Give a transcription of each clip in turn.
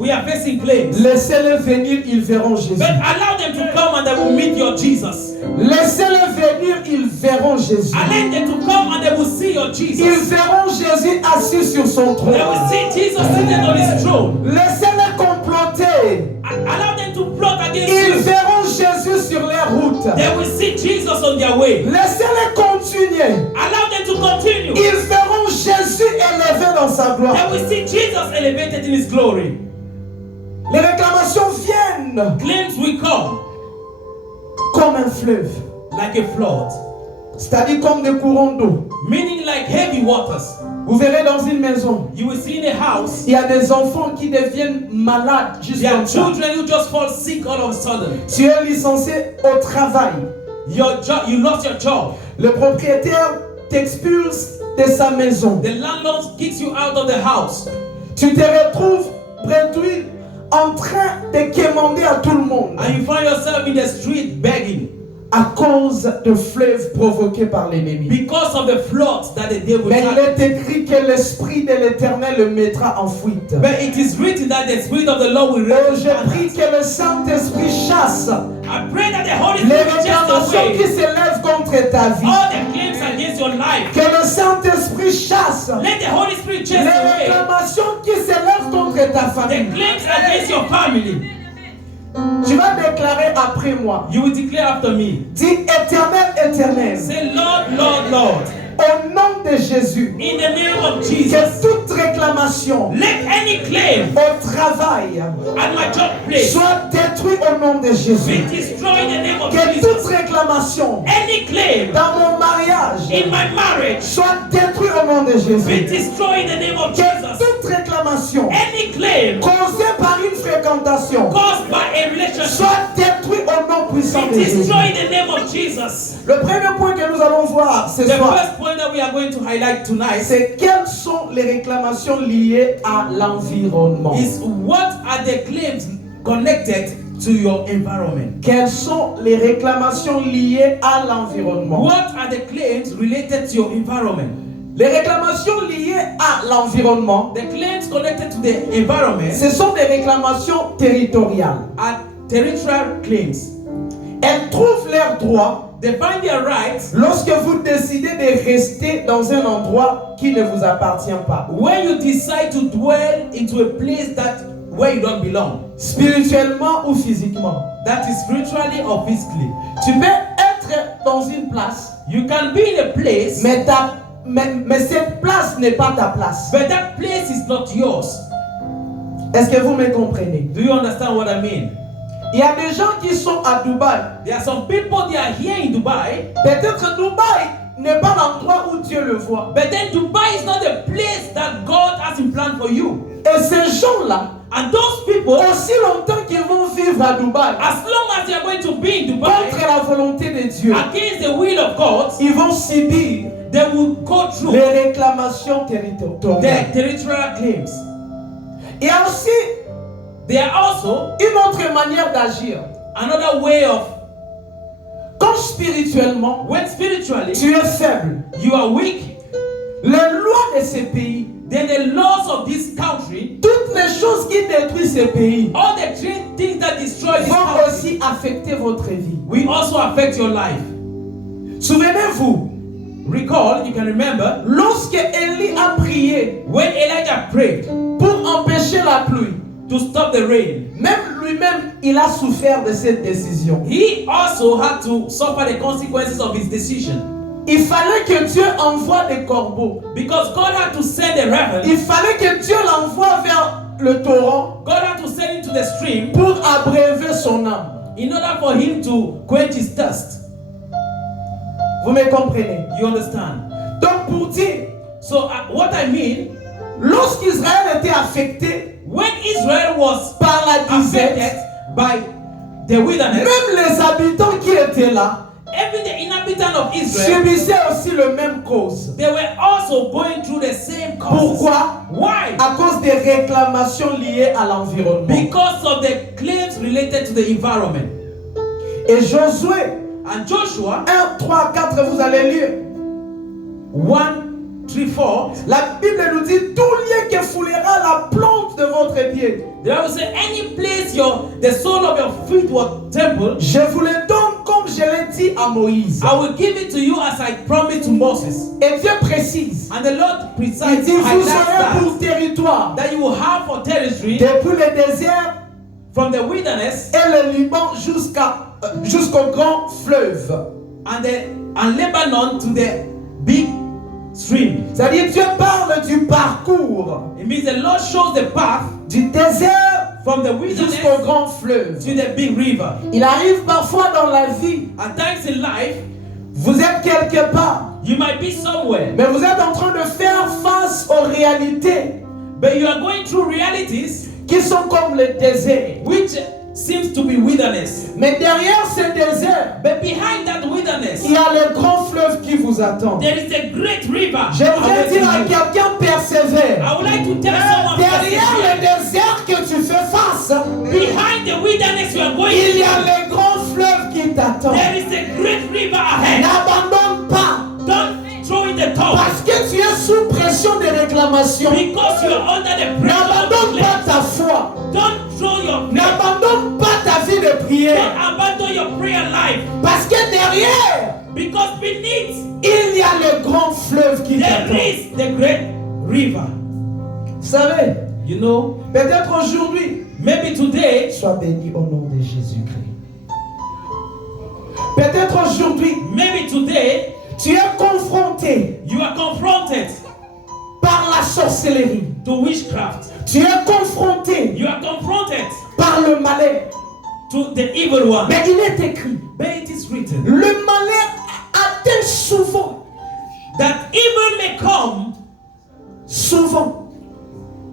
we are facing claims. Laissez-les venir, ils verront Jésus. But allow them to come and they will meet your Jesus. Laissez-les venir, ils verront Jésus. Allow them to come and they will see your Ils Jesus. verront Jésus assis sur son trône. They will see Jesus sitting on his throne. Laissez-les comploter. Allow them to plot against Ils you. verront Jésus sur les routes. They will see Jesus on their way. Laissez-les continuer. Allow them to continue. Ils verront Jésus élevé dans sa gloire. They will see Jesus elevated in his glory. Les réclamations viennent Claims will come comme un fleuve, like a flood, c'est-à-dire comme des courants d'eau. meaning like heavy waters. Vous verrez dans une maison, You will see in a house, il y a des enfants qui deviennent malades juste there are comme ça. children who just fall sick all of a sudden. Tu es licencié au travail. Your job, you lost your job. Le propriétaire t'expulse de sa maison. The landlord kicks you out of the house. Tu te retrouves réduit en train de quémander à tout le monde And you find yourself in the street begging à cause de fleuves provoqués par l'ennemi. because of the floods that the devil Mais il had. est écrit que l'Esprit de l'Éternel le mettra en fuite. But it is written that the Spirit of the Lord will Oh, raise je prie que le Saint-Esprit chasse I pray that the Holy les Spirit will chase réclamations qui away s'élèvent contre ta vie. all the claims against your life. Que le Saint-Esprit chasse Let the Holy Spirit chase les away réclamations qui s'élèvent contre ta the famille. claims against your family. Tu vas déclarer après moi. You will declare after me. Dis Éternel, Éternel, Say, Lord, Lord, Lord, au nom de Jésus, in the name of que Jesus, toute réclamation let any claim au travail at my job place soit détruite au nom de be Jésus. destroyed in the name of Que toute Jesus. réclamation Any claim dans mon mariage in my marriage soit détruite au nom de be Jésus. destroyed in the name of Que Jesus. toute réclamation Any claim causée par une fréquentation caused by a relationship soit détruite au nom puissant be de Jésus. destroyed in the name of Jesus. Le premier point que nous allons voir ce The soir, first point that we are going to highlight tonight c'est quelles sont les réclamations liées à l'environnement. is what are the claims connected to your environment. Quelles sont les réclamations liées à l'environnement? What are the claims related to your environment? Les réclamations liées à l'environnement, The claims connected to the environment ce sont des réclamations territoriales. are territorial claims. Elles trouvent leurs droits They find their rights lorsque vous décidez de rester dans un endroit qui ne vous appartient pas. when you decide to dwell into a place that where you don't belong. Spirituellement ou physiquement. That is spiritually or physically. Tu peux être dans une place, You can be in a place, mais cette place n'est pas ta place. but that place is not yours. Est-ce que vous me comprenez? Do you understand what I mean? Il y a des gens qui sont à Dubaï. There are some people, they are here in Dubai, Peut-être Dubaï n'est pas l'endroit où Dieu le voit. but then Dubai is not the place that God has in plan for you. Et ces gens-là, And those people, aussi longtemps qu'ils vont vivre à Dubaï, as long as they are going to be in Dubai contre la volonté de Dieu, against the will of God, ils vont subir they will go through les réclamations the territoriales. territorial claims. Il y a aussi There are also une autre manière d'agir. another way of, Quand spirituellement, when spiritually tu es faible, you are weak, les lois de ces pays, then the laws of this country, toutes les choses qui détruisent ces pays, all the three things that destroy this vont country, aussi affecter votre vie. will also affect your life. Souvenez-vous, Recall, you can remember, lorsque Élie a prié when Elijah prayed pour empêcher la pluie, to stop the rain, même lui-même, il a souffert de cette décision. he also had to suffer the consequences of his decision. Il fallait que Dieu envoie des corbeaux. Because God had to send a raven, Il fallait que Dieu l'envoie vers le torrent God had to send him to the stream pour abréver son âme. in order for him to quench his thirst. Vous me comprenez? You understand? Donc pour dire, So what I mean, lorsqu'Israël était affecté when Israel was par la affected disette, by the wilderness, même les habitants qui étaient là even the inhabitants of Israel, subissaient aussi la même cause. they were also going through the same causes. Pourquoi? Why? À cause des réclamations liées à l'environnement. Because of the claims related to the environment. Et Josué And Joshua 1, 3, 4, vous allez lire. 1, 3, 4, La Bible nous dit tout lieu que foulera la plante de votre pied. The Bible says, any place the sole of your feet was temple, Je vous le donne comme je l'ai dit à Moïse. I will give it to you as I promised to Moses. Et Dieu précise. And the Lord Il precisely dit, vous highlights serez pour territoire. that you will have for territory Depuis le désert from the wilderness et le Liban jusqu'au grand fleuve. and Lebanon to the big stream. C'est-à-dire Dieu parle du parcours It means the Lord shows the path du désert from the wilderness jusqu'au grand fleuve. to the big river. Il arrive parfois dans la vie, At times in life, vous êtes quelque part, you might be somewhere, mais vous êtes en train de faire face aux réalités but you are going through realities qui sont comme le désert. which seems to be wilderness. Mais derrière ce désert, But behind that wilderness, il y a le grand fleuve qui vous attend. there is a great river. J'aimerais awaiting dire à you. quelqu'un persévère. I would like to tell someone Derrière le persevere. désert que tu fais face, Behind the wilderness you are going il y a through, le grand fleuve qui t'attend. there is a great river ahead. N'abandonne pas Don't throw in the towel parce que tu es sous pression de réclamation. because you are under the pressure of N'abandonne the pas ta foi. Don't throw your faith. N'abandonne pas ta vie de prière. Don't abandon your prayer life Parce que derrière, because beneath il y a le grand fleuve qui there t'attend. is the great river. Vous savez, You know, peut-être aujourd'hui, maybe today, sois béni au nom de Jésus-Christ. Peut-être aujourd'hui, maybe today, tu es confronté you are confronted par la sorcellerie. to witchcraft. Tu es confronté You are confronted par le malheur. to the evil one. Mais il est écrit, But it is written le malheur atteint souvent, that evil may come, souvent,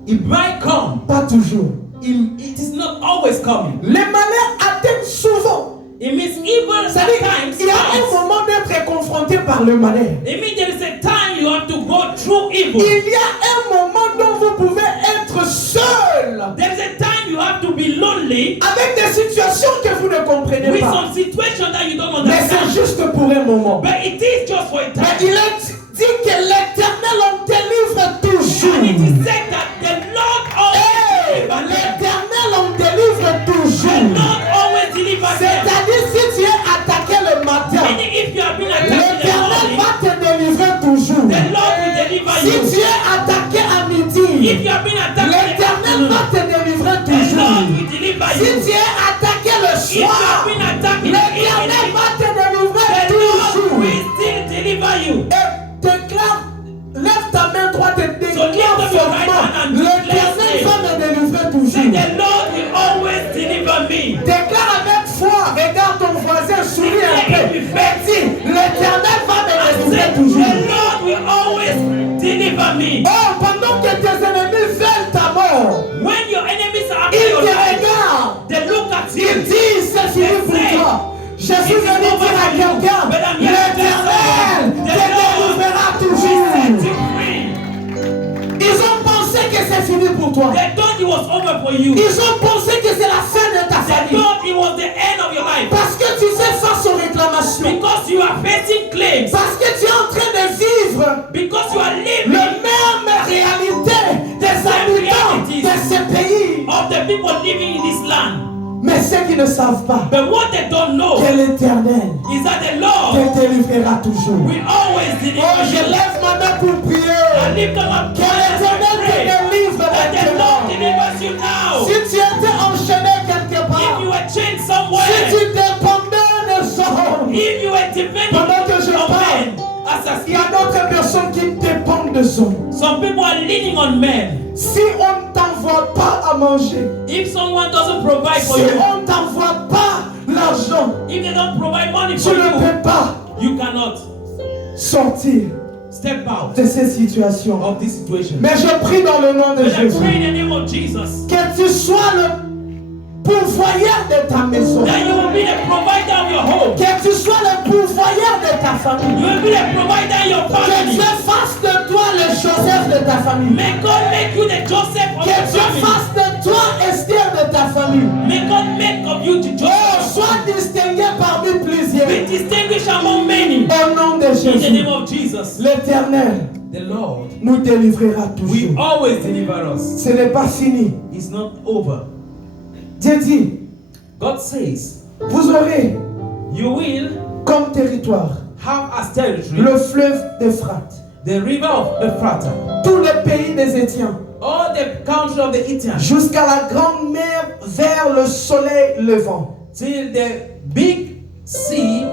it might come. pas toujours. It is not always coming. Le malheur atteint souvent. It means evil at C'est-à-dire times qu'il y a un comes. moment d'être confronté par le malheur. It means there is a time you have to go through evil. Il y a un moment dont vous pouvez être seul There is a time you have to be lonely avec des situations que vous ne comprenez with pas. some situation that you don't Mais c'est understand. juste pour un moment. But it is just for a Mais time. il est dit que l'Éternel en délivre toujours. And it is said that the Lord always Hey, delivers them. l'Éternel en délivre The toujours. Lord always delivers them. C'est-à-dire si tu es attaqué le matin, Meaning if you have been attacked in the l'Éternel morning, va te délivrer toujours. the Lord will deliver Si you. tu es attaqué à If midi, you have been attacked in the l'Éternel va afternoon, te délivrer the Lord toujours. will deliver Si you. tu es attaqué le If you have soir, been attacked in the l'Éternel evening, va te délivrer the Lord toujours. will still deliver you. Et déclare, lève ta main droite et déclare lift up your right fortement, hand and l'Éternel declare va me délivrer Say, toujours. the Lord will always deliver me. Déclare avec foi, regarde ton voisin, souris un peu. Et dis, l'Éternel va me I délivrer said, toujours. the Lord will always deliver me. Oh, pendant que tes ennemis veulent ta mort, When your enemies are after ils your te life, regardent. they look at Ils you. disent, c'est fini pour toi. Je suis venu dire à quelqu'un, l'Éternel te délivrera Set toujours. you free. Ils ont pensé que c'est fini pour toi. They thought it was over for you. Ils ont pensé que c'est la fin de ta They famille. thought it was the end of your life. Parce que tu fais face aux réclamations. Because you are facing claims. Parce que tu es en train de vivre Because you are le living même réalité des habitants de ce pays. of the people living in this land. Mais ceux qui ne savent pas But what they don't know que l'Éternel is that the Lord te délivrera toujours. will always Oh, deliver je you. lève ma main pour I prier. lift up Que my l'Éternel te prayer délivre that the Lord maintenant. delivers you now. Si tu étais enchaîné quelque If part, you were chained si somewhere, tu dépendais de son, if you were depending pendant que je on parle, men as a il y a d'autres personnes qui dépendent de son. some people are leaning on men. Si on ne t'envoie pas à manger, If someone doesn't provide for si you, on ne t'envoie pas l'argent, if they don't provide money tu for ne you, peux pas you cannot sortir step out de ces situations. of this situation. Mais je prie dans le nom de But I pray Jésus in the name of Jesus que tu sois le pourvoyeur de ta maison, that you will be the provider of your home. que tu sois le pourvoyeur de ta famille, You will be the provider of your que family. Dieu fasse de toi le Joseph de ta famille, May God make you the Joseph of que your Dieu family. fasse de toi Esther de ta famille. May God make of you the Oh, Joseph. sois distingué parmi plusieurs. Be distinguished among many. Au nom de In the Jésus, name of Jesus. l'Éternel The the Lord nous délivrera will toujours. always deliver us. Ce n'est pas fini. It's not over. Dieu dit, God says, vous aurez you will comme territoire have as territory le fleuve d'Euphrate, the river of Euphrates, tous les pays des Étiens, all the country of the Ethiopians, jusqu'à la grande mer vers le soleil levant. till the big sea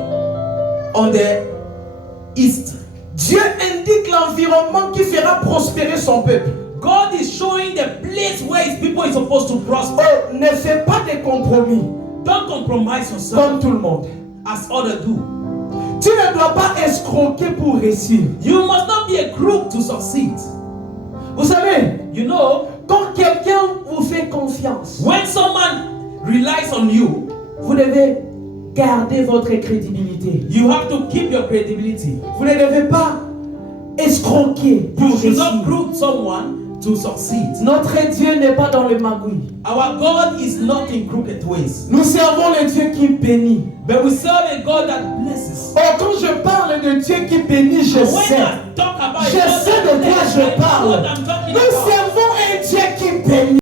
on the east. Dieu indique l'environnement qui fera prospérer son peuple. God is showing the place where his people is supposed to prosper. Oh, ne fais pas de compromis Don't compromise yourself comme tout le monde. as others do. Tu ne dois pas escroquer pour réussir. You must not be a crook to succeed. Vous savez, You know, quand quelqu'un vous fait confiance, when someone relies on you, vous devez garder votre crédibilité. you have to keep your credibility. Vous ne devez pas escroquer pour You should not réussir. crook someone to succeed. Notre Dieu n'est pas dans le magouille. Our God is not in crooked ways, Nous servons le Dieu qui bénit. but we serve a God that blesses. Oh, quand je parle de Dieu qui bénit, je When sais. I talk about Je sais de quoi je parle. Nous servons